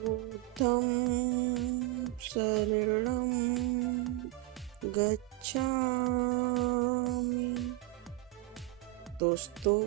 बुद्धं शरणं गच्छामि। दोस्तों,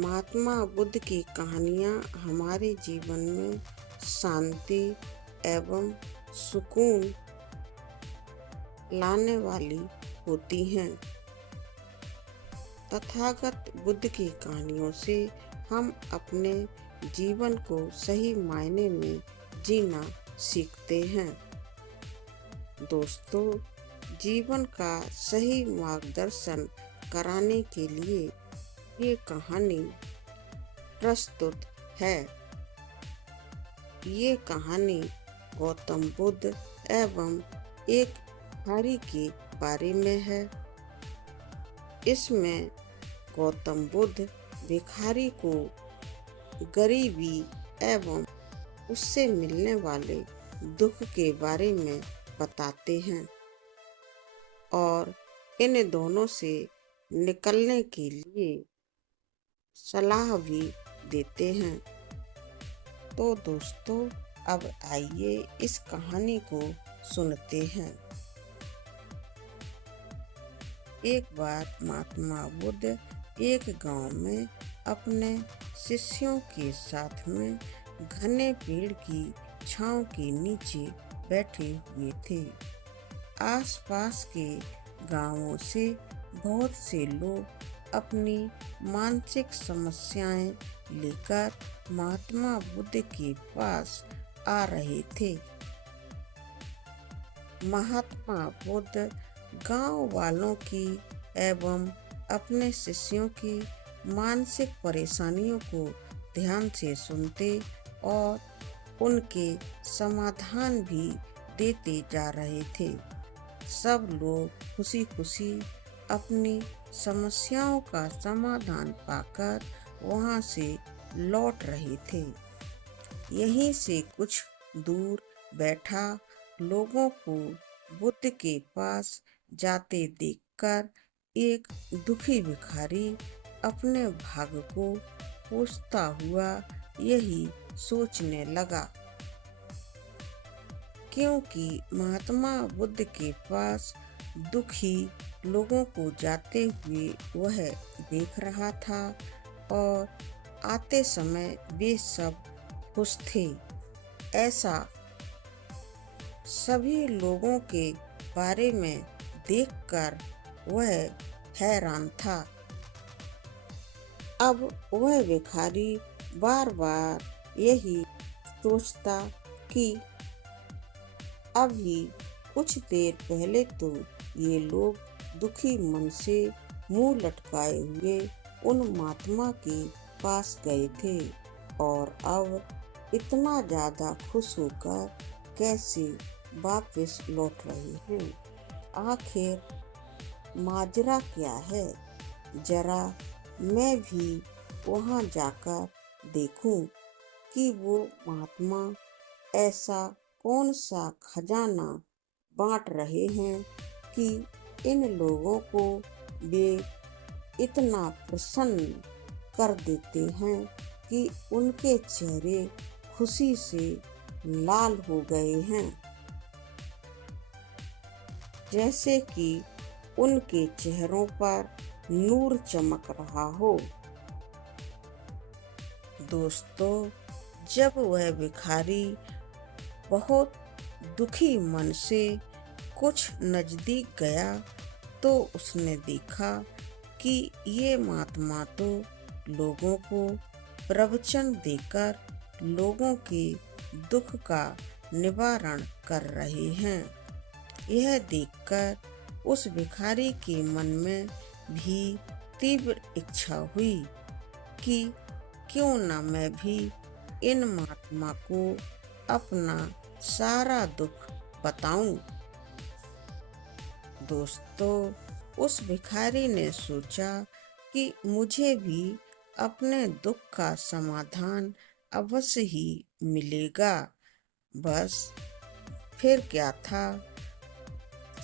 महात्मा बुद्ध की कहानियाँ हमारे जीवन में शांति एवं सुकून लाने वाली होती हैं। तथागत बुद्ध की कहानियों से हम अपने जीवन को सही मायने में जीना सीखते हैं। दोस्तों, जीवन का सही मार्गदर्शन कराने के लिए ये कहानी प्रस्तुत है। ये कहानी गौतम बुद्ध एवं एक भिखारी के बारे में है। इसमें गौतम बुद्ध भिखारी को गरीबी एवं उससे मिलने वाले दुख के बारे में बताते हैं और इन दोनों से निकलने के लिए सलाह भी देते हैं। तो दोस्तों, अब आइए इस कहानी को सुनते हैं। एक बार महात्मा बुद्ध एक गांव में अपने शिष्यों के साथ में घने पेड़ की छांव के नीचे बैठे हुए थे। आसपास के गांवों से बहुत से लोग अपनी मानसिक समस्याएं लेकर महात्मा बुद्ध के पास आ रहे थे। महात्मा बुद्ध गांव वालों की एवं अपने शिष्यों की मानसिक परेशानियों को ध्यान से सुनते और उनके समाधान भी देते जा रहे थे। सब लोग खुशी खुशी अपनी समस्याओं का समाधान पाकर वहां से लौट रहे थे। यहीं से कुछ दूर बैठा लोगों को बुद्ध के पास जाते देखकर एक दुखी भिखारी अपने भाग्य को कोसता हुआ यही सोचने लगा, क्योंकि महात्मा बुद्ध के पास दुखी लोगों को जाते हुए वह देख रहा था और आते समय वे सब खुश थे। ऐसा सभी लोगों के बारे में देखकर वह हैरान था। अब वह भिखारी बार बार यही सोचता कि अभी कुछ देर पहले तो ये लोग दुखी मन से मुंह लटकाए हुए उन महात्मा के पास गए थे और अब इतना ज्यादा खुश होकर कैसे वापस लौट रहे हैं। आखिर माजरा क्या है? जरा मैं भी वहां जाकर देखूं कि वो महात्मा ऐसा कौन सा खजाना बांट रहे हैं कि इन लोगों को वे इतना प्रसन्न कर देते हैं कि उनके चेहरे खुशी से लाल हो गए हैं, जैसे कि उनके चेहरों पर नूर चमक रहा हो। दोस्तों, जब वह भिखारी बहुत दुखी मन से कुछ नजदीक गया तो उसने देखा कि ये महात्मा तो लोगों को प्रवचन देकर लोगों के दुख का निवारण कर रहे हैं। यह देखकर उस भिखारी के मन में भी तीव्र इच्छा हुई कि क्यों न मैं भी इन महात्मा को अपना सारा दुख बताऊं। दोस्तों, उस भिखारी ने सोचा कि मुझे भी अपने दुख का समाधान अवश्य ही मिलेगा। बस फिर क्या था,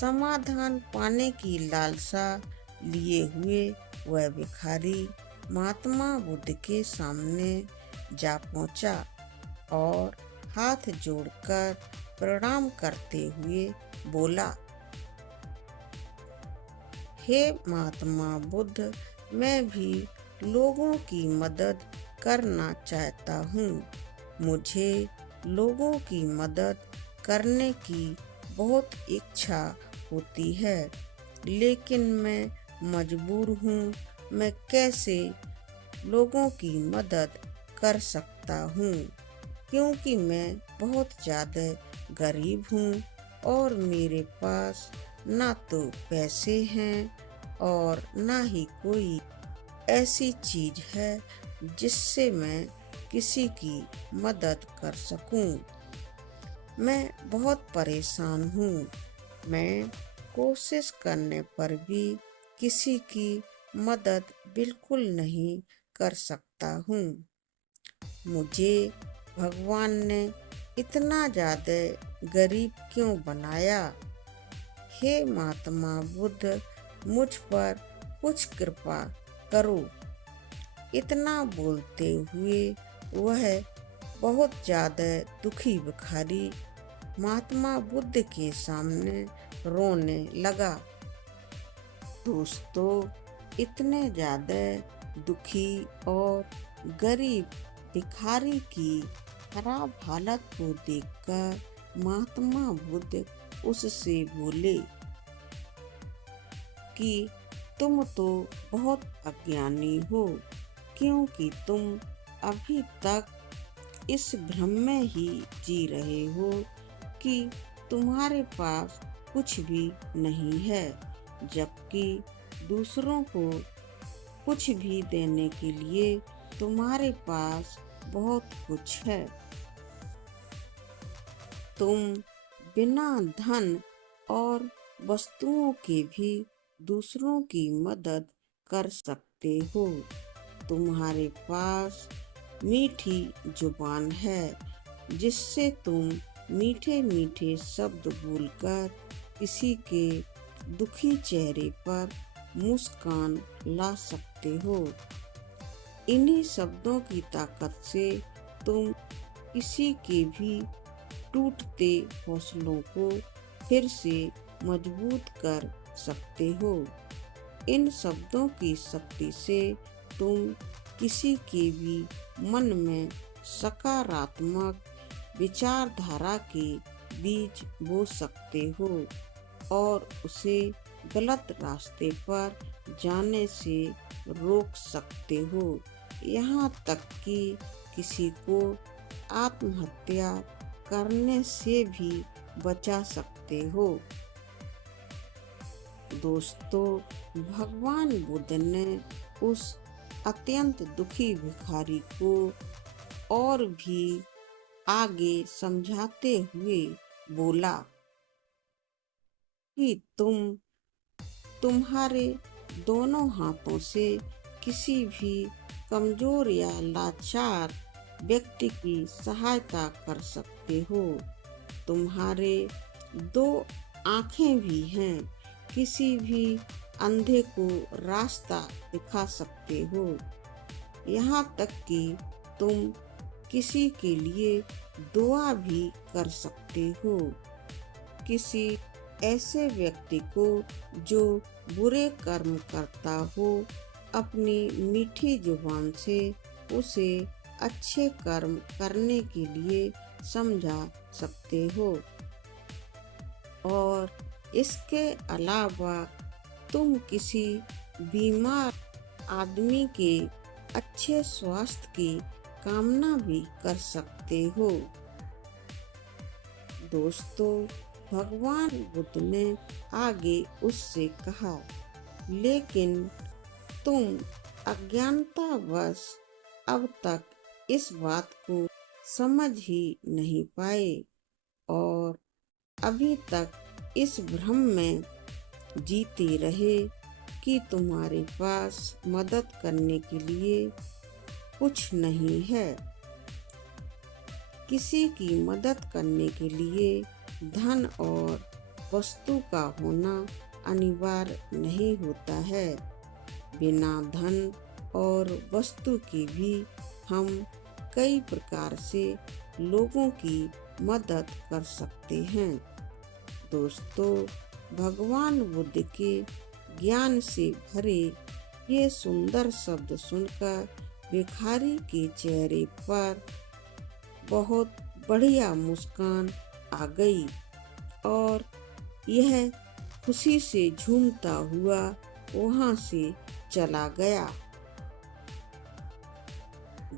समाधान पाने की लालसा लिए हुए वह भिखारी महात्मा बुद्ध के सामने जा पहुंचा और हाथ जोड़कर प्रणाम करते हुए बोला, हे महात्मा बुद्ध, मैं भी लोगों की मदद करना चाहता हूँ। मुझे लोगों की मदद करने की बहुत इच्छा होती है, लेकिन मैं मजबूर हूँ। मैं कैसे लोगों की मदद कर सकता हूँ, क्योंकि मैं बहुत ज़्यादा गरीब हूँ और मेरे पास ना तो पैसे हैं और ना ही कोई ऐसी चीज है जिससे मैं किसी की मदद कर सकूं। मैं बहुत परेशान हूँ। मैं कोशिश करने पर भी किसी की मदद बिल्कुल नहीं कर सकता हूँ। मुझे भगवान ने इतना ज़्यादा गरीब क्यों बनाया? हे महात्मा बुद्ध, मुझ पर कुछ कृपा करो। इतना बोलते हुए वह बहुत ज़्यादा दुखी भिखारी महात्मा बुद्ध के सामने रोने लगा। दोस्तों, इतने ज़्यादा दुखी और गरीब भिखारी की खराब हालत को देखकर महात्मा बुद्ध उससे बोले कि तुम तो बहुत अज्ञानी हो, क्योंकि तुम अभी तक इस भ्रम में ही जी रहे हो कि तुम्हारे पास कुछ भी नहीं है, जबकि दूसरों को कुछ भी देने के लिए तुम्हारे पास बहुत कुछ है। तुम बिना धन और वस्तुओं के भी दूसरों की मदद कर सकते हो। तुम्हारे पास मीठी जुबान है, जिससे तुम मीठे मीठे शब्द बोलकर किसी के दुखी चेहरे पर मुस्कान ला सकते हो। इन्हीं शब्दों की ताकत से तुम किसी के भी टूटते हौसलों को फिर से मजबूत कर सकते हो। इन शब्दों की शक्ति से तुम किसी के भी मन में सकारात्मक विचारधारा के बीज बो सकते हो और उसे गलत रास्ते पर जाने से रोक सकते हो, यहाँ तक कि किसी को आत्महत्या करने से भी बचा सकते हो। दोस्तों, भगवान बुद्ध ने उस अत्यंत दुखी भिखारी को और भी आगे समझाते हुए बोला कि तुम्हारे दोनों हाथों से किसी भी कमजोर या लाचार व्यक्ति की सहायता कर सकते हो। तुम्हारे दो आंखें भी हैं, किसी भी अंधे को रास्ता दिखा सकते हो। यहाँ तक कि तुम किसी के लिए दुआ भी कर सकते हो। किसी ऐसे व्यक्ति को जो बुरे कर्म करता हो, अपनी मीठी जुबान से उसे अच्छे कर्म करने के लिए समझा सकते हो। और इसके अलावा तुम किसी बीमार आदमी के अच्छे स्वास्थ्य की कामना भी कर सकते हो। दोस्तों, भगवान बुद्ध ने आगे उससे कहा, लेकिन तुम अज्ञानतावश अब तक इस बात को समझ ही नहीं पाए और अभी तक इस भ्रम में जीते रहे कि तुम्हारे पास मदद करने के लिए कुछ नहीं है। किसी की मदद करने के लिए धन और वस्तु का होना अनिवार्य नहीं होता है। बिना धन और वस्तु के भी हम कई प्रकार से लोगों की मदद कर सकते हैं। दोस्तों, भगवान बुद्ध के ज्ञान से भरे ये सुंदर शब्द सुनकर भिखारी के चेहरे पर बहुत बढ़िया मुस्कान आ गई और यह खुशी से झूमता हुआ वहां से चला गया।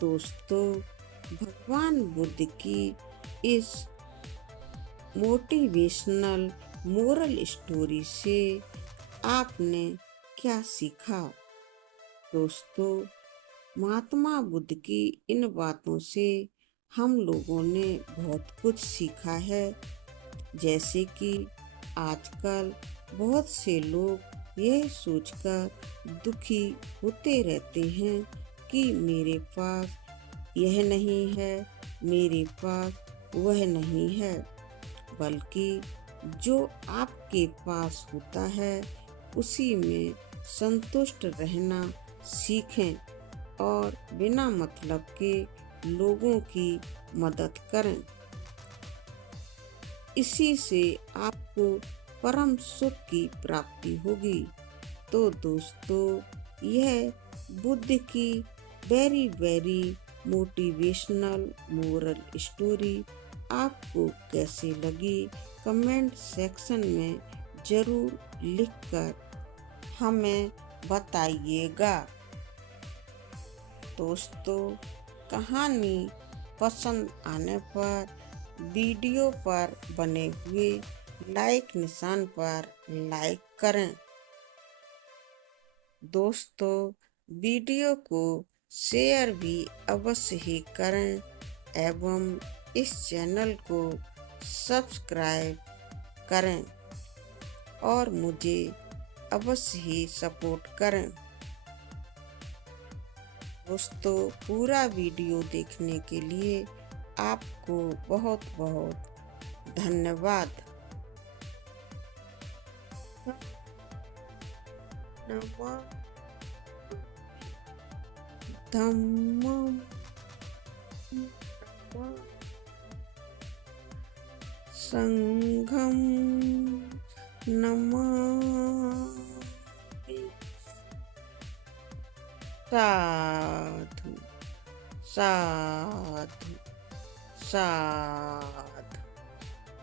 दोस्तों, भगवान बुद्ध की इस मोटिवेशनल मोरल स्टोरी से आपने क्या सीखा? दोस्तों, महात्मा बुद्ध की इन बातों से हम लोगों ने बहुत कुछ सीखा है। जैसे कि आजकल बहुत से लोग यह सोचकर दुखी होते रहते हैं कि मेरे पास यह नहीं है, मेरे पास वह नहीं है, बल्कि जो आपके पास होता है उसी में संतुष्ट रहना सीखें और बिना मतलब के लोगों की मदद करें। इसी से आपको परम सुख की प्राप्ति होगी। तो दोस्तों, यह बुद्ध की वेरी मोटिवेशनल मोरल स्टोरी आपको कैसी लगी कमेंट सेक्शन में जरूर लिखकर हमें बताइएगा। दोस्तों, कहानी पसंद आने पर वीडियो पर बने हुए लाइक निशान पर लाइक करें। दोस्तों, वीडियो को शेयर भी अवश्य ही करें एवं इस चैनल को सब्सक्राइब करें और मुझे अवश्य ही सपोर्ट करें। दोस्तों, पूरा वीडियो देखने के लिए आपको बहुत बहुत धन्यवाद। धम्मं संघं नमामि। साधु साधु साधु।